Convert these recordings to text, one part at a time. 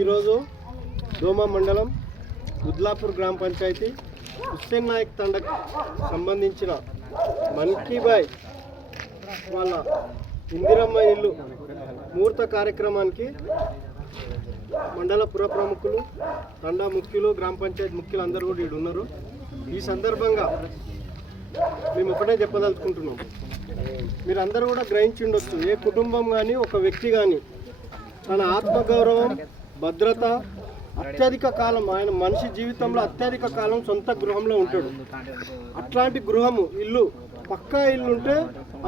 ఈరోజు దోమ మండలం ఉద్లాపూర్ గ్రామ పంచాయతీ హుస్సేన్ నాయక్ తండకు సంబంధించిన మన్కీబాయ్ వాళ్ళ ఇందిరమ్మ ఇల్లు ముహూర్త కార్యక్రమానికి మండల పుర ప్రముఖులు, తండా ముఖ్యులు, గ్రామ పంచాయతీ ముఖ్యులు అందరూ కూడా ఇక్కడ ఉన్నారు. ఈ సందర్భంగా మేము ఒకటే చెప్పదలుచుకుంటున్నాం, మీరందరూ కూడా గ్రహించి ఉండొచ్చు, ఏ కుటుంబం కానీ ఒక వ్యక్తి కానీ తన ఆత్మగౌరవం, భద్రత అత్యధిక కాలం ఆయన మనిషి జీవితంలో అత్యధిక కాలం సొంత గృహంలో ఉంటాడు. అట్లాంటి గృహము ఇల్లు పక్కా ఇల్లు ఉంటే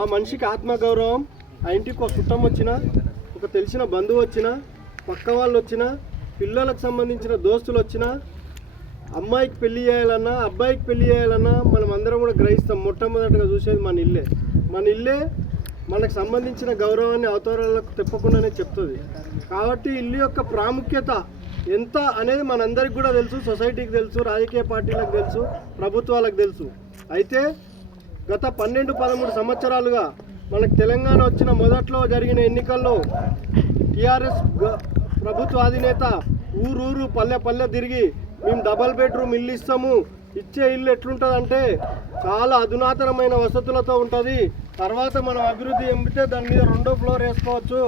ఆ మనిషికి ఆత్మగౌరవం, ఆ ఇంటికి ఒక చుట్టం వచ్చినా, ఒక తెలిసిన బంధువు వచ్చినా, పక్క వాళ్ళు వచ్చినా, పిల్లలకు సంబంధించిన దోస్తులు వచ్చినా, అమ్మాయికి పెళ్లి చేయాలన్నా, అబ్బాయికి పెళ్లి చేయాలన్నా మనం అందరం కూడా గ్రహిస్తాం. మొట్టమొదటిగా చూసేది మన ఇల్లే మనకు సంబంధించిన గౌరవాన్ని అవతారాలకు తెప్పకుండానే చెప్తుంది. కాబట్టి ఇల్లు యొక్క ప్రాముఖ్యత ఎంత అనేది మనందరికి కూడా తెలుసు, సొసైటీకి తెలుసు, రాజకీయ పార్టీలకు తెలుసు, ప్రభుత్వాలకు తెలుసు. అయితే గత 12-13 సంవత్సరాలుగా మనకు తెలంగాణ వచ్చిన మొదట్లో జరిగిన ఎన్నికల్లో టీఆర్ఎస్ ప్రభుత్వ అధినేత ఊరూరు పల్లె పల్లె తిరిగి మేము డబల్ బెడ్రూమ్ ఇల్లు ఇస్తాము, ఇచ్చే ఇల్లు ఎట్లుంటుందంటే చాలా అధునాతనమైన వసతులతో ఉంటుంది, తర్వాత మనం అభివృద్ధి ఎంపితే దాని మీద 2వ ఫ్లోర్ వేసుకోవచ్చు,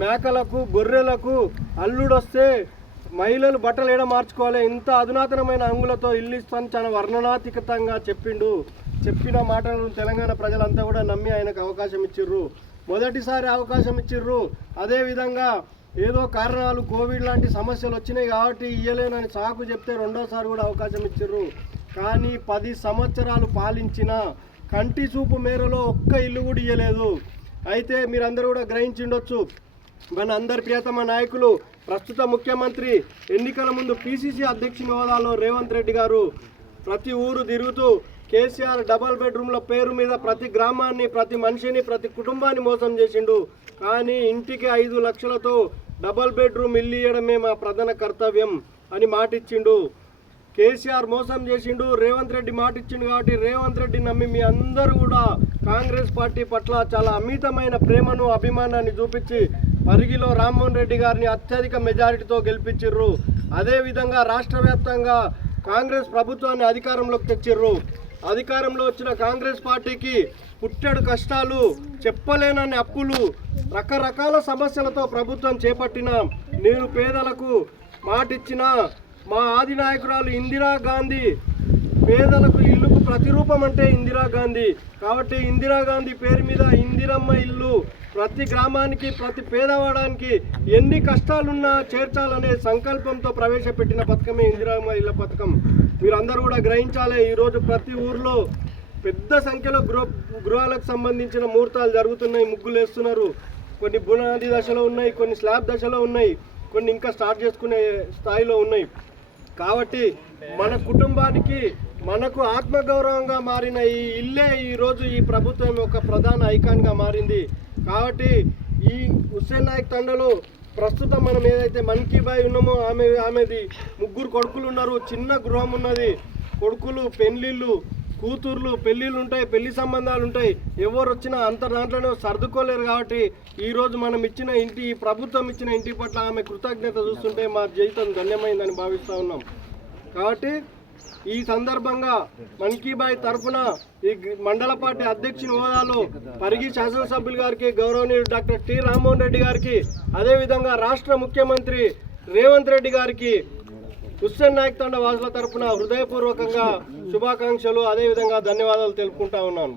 మేకలకు గొర్రెలకు అల్లుడు వస్తే మహిళలు బట్టలు ఏడ మార్చుకోవాలి, ఇంత అధునాతనమైన అంగులతో ఇల్లు ఇస్తాను చాలా వర్ణనాతీతంగా చెప్పిండు. చెప్పిన మాటలను తెలంగాణ ప్రజలంతా కూడా నమ్మి ఆయనకు అవకాశం ఇచ్చిర్రు. మొదటిసారి అవకాశం ఇచ్చిర్రు. అదేవిధంగా ఏదో కారణాలు కోవిడ్ లాంటి సమస్యలు వచ్చినాయి కాబట్టి ఇయ్యలేనని సాకు చెప్తే 2వసారి కూడా అవకాశం ఇచ్చిర్రు. కానీ 10 సంవత్సరాలు పాలించిన కంటి చూపు మేరలో ఒక్క ఇల్లు కూడా ఇయ్యలేదు. అయితే మీరందరూ కూడా గ్రహించిండొచ్చు, మన అందరి ప్రియతమ నాయకులు ప్రస్తుత ముఖ్యమంత్రి ఎన్నికల ముందు పిసిసి అధ్యక్షుని హోదాలో రేవంత్ రెడ్డి గారు ప్రతి ఊరు తిరుగుతూ కేసీఆర్ డబల్ బెడ్రూమ్ల పేరు మీద ప్రతి గ్రామాన్ని, ప్రతి మనిషిని, ప్రతి కుటుంబాన్ని మోసం చేసిండు. కానీ ఇంటికి 5 లక్షలతో డబల్ బెడ్రూమ్ ఇల్లు ఇవ్వడమే మా ప్రధాన కర్తవ్యం అని మాటిచ్చిండు. కేసీఆర్ మోసం చేసిండు, రేవంత్ రెడ్డి మాటిచ్చిండు. కాబట్టి రేవంత్ రెడ్డి నమ్మి మీ అందరూ కూడా కాంగ్రెస్ పార్టీ పట్ల చాలా అమితమైన ప్రేమను, అభిమానాన్ని చూపించి పరిగిలో రామ్మోహన్ రెడ్డి గారిని అత్యధిక మెజారిటీతో గెలిపించిర్రు. అదేవిధంగా రాష్ట్ర వ్యాప్తంగా కాంగ్రెస్ ప్రభుత్వాన్ని అధికారంలోకి తెచ్చిర్రు. అధికారంలో వచ్చిన కాంగ్రెస్ పార్టీకి పుట్టెడు కష్టాలు, చెప్పలేనన్ని అప్పులు, రకరకాల సమస్యలతో ప్రభుత్వం చేపట్టిన నేను పేదలకు మాటిచ్చిన మా ఆది నాయకురాలు ఇందిరాగాంధీ, పేదలకు ఇల్లుకు ప్రతిరూపం అంటే ఇందిరాగాంధీ. కాబట్టి ఇందిరాగాంధీ పేరు మీద ఇందిరమ్మ ఇల్లు ప్రతి గ్రామానికి, ప్రతి పేదవాడానికి ఎన్ని కష్టాలున్నా చేర్చాలనే సంకల్పంతో ప్రవేశపెట్టిన పథకమే ఇందిరమ్మ ఇళ్ళ పథకం. మీరందరూ కూడా గ్రహించాలి. ఈరోజు ప్రతి ఊర్లో పెద్ద సంఖ్యలో గృహాలకు సంబంధించిన ముహూర్తాలు జరుగుతున్నాయి, ముగ్గులు వేస్తున్నారు. కొన్ని బునాది దశలో ఉన్నాయి, కొన్ని స్లాబ్ దశలో ఉన్నాయి, కొన్ని ఇంకా స్టార్ట్ చేసుకునే స్థాయిలో ఉన్నాయి. కాబట్టి మన కుటుంబానికి, మనకు ఆత్మగౌరవంగా మారిన ఈ ఇల్లే ఈరోజు ఈ ప్రభుత్వం ఒక ప్రధాన ఐకాన్గా మారింది. కాబట్టి ఈ హుస్సేన్ నాయక్ తండలో ప్రస్తుతం మనం ఏదైతే మన్కీబాయ్ ఉన్నామో ఆమెది 3 కొడుకులు ఉన్నారు, చిన్న గృహం ఉన్నది. కొడుకులు పెళ్ళిళ్ళు, కూతుర్లు పెళ్ళిళ్ళు ఉంటాయి, పెళ్లి సంబంధాలు ఉంటాయి, ఎవరు వచ్చినా అంత దాంట్లోనే సర్దుకోలేరు. కాబట్టి ఈరోజు మనం ఇచ్చిన ఇంటి, ఈ ప్రభుత్వం ఇచ్చిన ఇంటి పట్ల ఆమె కృతజ్ఞత చూస్తుంటే మా జీవితం ధన్యమైందని భావిస్తూ ఉన్నాం. కాబట్టి ఈ సందర్భంగా మన్కీబాయ్ తరఫున ఈ మండల పార్టీ అధ్యక్షుని హోదాలో పరిగి శాసనసభ్యులు గారికి, గౌరవనీయుడు డాక్టర్ టి రామ్మోహన్ రెడ్డి గారికి, అదేవిధంగా రాష్ట్ర ముఖ్యమంత్రి రేవంత్ రెడ్డి గారికి హుస్సేన్ నాయక్ తండ వాసుల తరఫున హృదయపూర్వకంగా శుభాకాంక్షలు, అదేవిధంగా ధన్యవాదాలు తెలుపుకుంటా ఉన్నాను.